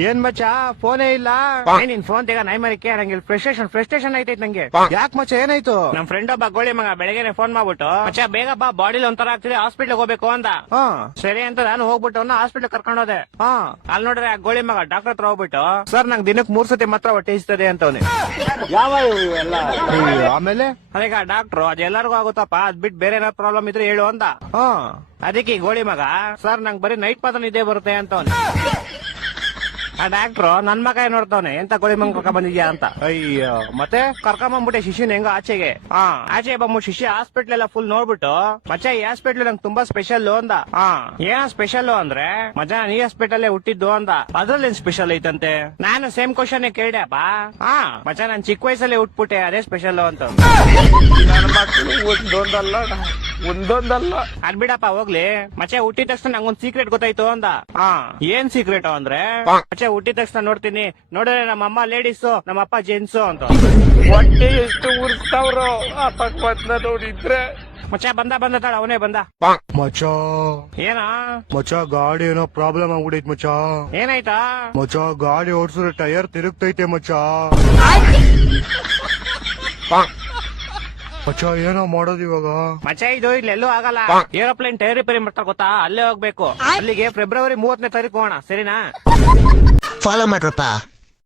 ಏನ್ ಮಚ್ಚ? ಫೋನೇ ಇಲ್ಲ. ನಿನ್ ಫೋನ್ ತೆಗ ನೈ ಮರಿಕೆ ನಂಗೆ ಫ್ರಸ್ಟ್ರೇಷನ್ ಫ್ರಸ್ಟ್ರೇಷನ್ ಐತೈತ್ ನಂಗೆ. ಯಾಕೆ ಮಚ್ಚ? ಏನಾಯ್ತು? ನಮ್ ಫ್ರೆಂಡ್ ಒಬ್ಬ ಗೋಳಿ ಮಗ ಬೆಳಗ್ಗೆ ಫೋನ್ ಮಾಡ್ಬಿಟ್ಟು ಮಚ್ಚ ಬೇಗ ಬಾ ಬಾಡಿಲಿ ಒಂಥರ ಆಗ್ತಿದೆ ಹಾಸ್ಪಿಟ್ಲ್ ಹೋಗ್ಬೇಕು ಅಂತ. ಸರಿ ಅಂತ ನಾನು ಹೋಗ್ಬಿಟ್ಟು ಅವ್ನ ಹಾಸ್ಪಿಟ್ಲ್ ಕರ್ಕೊಂಡು ಹೋದೆ. ಅಲ್ಲಿ ನೋಡ್ರೆ ಆ ಗೋಳಿ ಮಗ ಡಾಕ್ಟರ್ ಹತ್ರ ಹೋಗ್ಬಿಟ್ಟು ಸರ್ ನಂಗೆ ದಿನಕ್ಕೆ ಮೂರ್ ಸತಿ ಮಾತ್ರ ಹೊಟ್ಟೆ ಇಸ್ತದೆ ಅಂತವನೆ. ಯಾವ ಆಮೇಲೆ? ಅದೀಗ ಡಾಕ್ಟರ್ ಅದೆಲ್ಲರಿಗೂ ಆಗುತ್ತಪ್ಪ. ಅದ್ ಬಿಟ್ಟು ಬೇರೆ ಏನಾದ್ರು ಪ್ರಾಬ್ಲಮ್ ಇದ್ರೆ ಹೇಳು ಅಂತ. ಅದಕ್ಕೆ ಗೋಳಿ ಮಗ ಸರ್ ನಂಗೆ ಬರೀ ನೈಟ್ ಮಾತ್ರ ನಿದ್ದೆ ಬರುತ್ತೆ ಅಂತವನೆ. ಆ ಡಾಕ್ಟ್ರು ನನ್ ಮಗ ಏನ್ ನೋಡ್ತಾವನೆ? ಎಂತ ಗೋಳಿ ಮಂಗ್ ಕರ್ಕೊಂಡ್ ಬಂದಿದ್ಯಾ ಅಂತ. ಅಯ್ಯೋ ಮತ್ತೆ? ಕರ್ಕೊಂಬಂದ್ಬಿಟ್ಟೆ ಶಿಶು ಹೆಂಗ ಆಚೆಗೆ. ಹಾ. ಆಚೆ ಬಂದ್ಬಿಟ್ಟು ಶಿಶಿ ಹಾಸ್ಪಿಟ್ಲ್ ಎಲ್ಲ ಫುಲ್ ನೋಡ್ಬಿಟ್ಟು ಮಚ್ಚ ಈ ಹಾಸ್ಪಿಟ್ಲ್ ನಂಗೆ ತುಂಬಾ ಸ್ಪೆಷಲ್ ಅಂದ. ಹಾ. ಏನ ಸ್ಪೆಷಲ್ ಅಂದ್ರೆ ಮಜಾ ಈ ಹಾಸ್ಪಿಟಲ್ ಹುಟ್ಟಿದ್ದು ಅಂದ. ಅದ್ರಲ್ಲಿ ಏನ್ ಸ್ಪೆಷಲ್ ಐತಂತೆ? ನಾನು ಸೇಮ್ ಕ್ವಶನ್ ಕೇಳ್ದೆಪ್ಪ ಹಾ. ಮಚ್ಚ ನಾನ್ ಚಿಕ್ಕ ವಯಸ್ಸಲ್ಲಿ ಹುಟ್ಬಿಟ್ಟೆ ಅದೇ ಸ್ಪೆಷಲ್ ಅಂತ ಒಂದೊಂದಲ್ಲ. ಅದ್ ಬಿಡಪ್ಪ ಹೋಗ್ಲಿ. ಮಚ್ಚೆ ಹುಟ್ಟಿದ ತಕ್ಷಣ ನಂಗೊಂದ್ ಸೀಕ್ರೆಟ್ ಗೊತ್ತಾಯ್ತು ಅಂದ. ಹಾ. ಏನ್ ಸೀಕ್ರೆಟ್ ಅಂದ್ರೆ? ಮಚ್ಚೆ ಹುಟ್ಟಿದ ತಕ್ಷಣ ನೋಡ್ತೀನಿ. ನೋಡಿದ್ರೆ ನಮ್ಮ ಅಮ್ಮ ಲೇಡೀಸ್ ನಮ್ಮ ಅಪ್ಪ ಜೆಂಟ್ಸ್ ಅಂತ. ಹೊಟ್ಟೆ ಎಷ್ಟು ಉರ್ಸ್ತಾವ್ರೋ ಆ ಪಕ್ವತ್ನ ನೋಡಿದ್ರೆ. ಮಚ್ಚ ಬಂದ ಬಂದ ತಾಳ ಅವನೇ ಬಂದ. ಮಚ್ಚ. ಏನ? ಮಚ್ಚ ಗಾಡಿ ಏನೋ ಪ್ರಾಬ್ಲಮ್ ಆಗ್ಬಿಡೈತ್ ಮಚ್ಚ. ಏನಾಯ್ತಾ? ಮಚ್ಚ ಗಾಡಿ ಓಡಿಸಿದ್ರೆ ಟೈರ್ ತಿರುಗ್ತೈತೆ ಮಚ್ಚ. ಮಚ್ಚ ಏನೋ ಮಾಡೋದು ಇವಾಗ? ಮಚ್ಚ ಇದು ಇಲ್ಲೆಲ್ಲೂ ಆಗಲ್ಲ. ಏರೋಪ್ಲೇನ್ ಟೈರ್ ರಿಪೇರಿ ಮಾಡ್ತಾ ಗೊತ್ತಾ? ಅಲ್ಲೇ ಹೋಗ್ಬೇಕು. ಅಲ್ಲಿಗೆ ಫೆಬ್ರವರಿ ಮೂವತ್ತನೇ ತಾರೀಕು ಹೋಗೋಣ. ಸರಿನಾ? ಫಾಲೋ ಮಾಡ್ರಪ್ಪ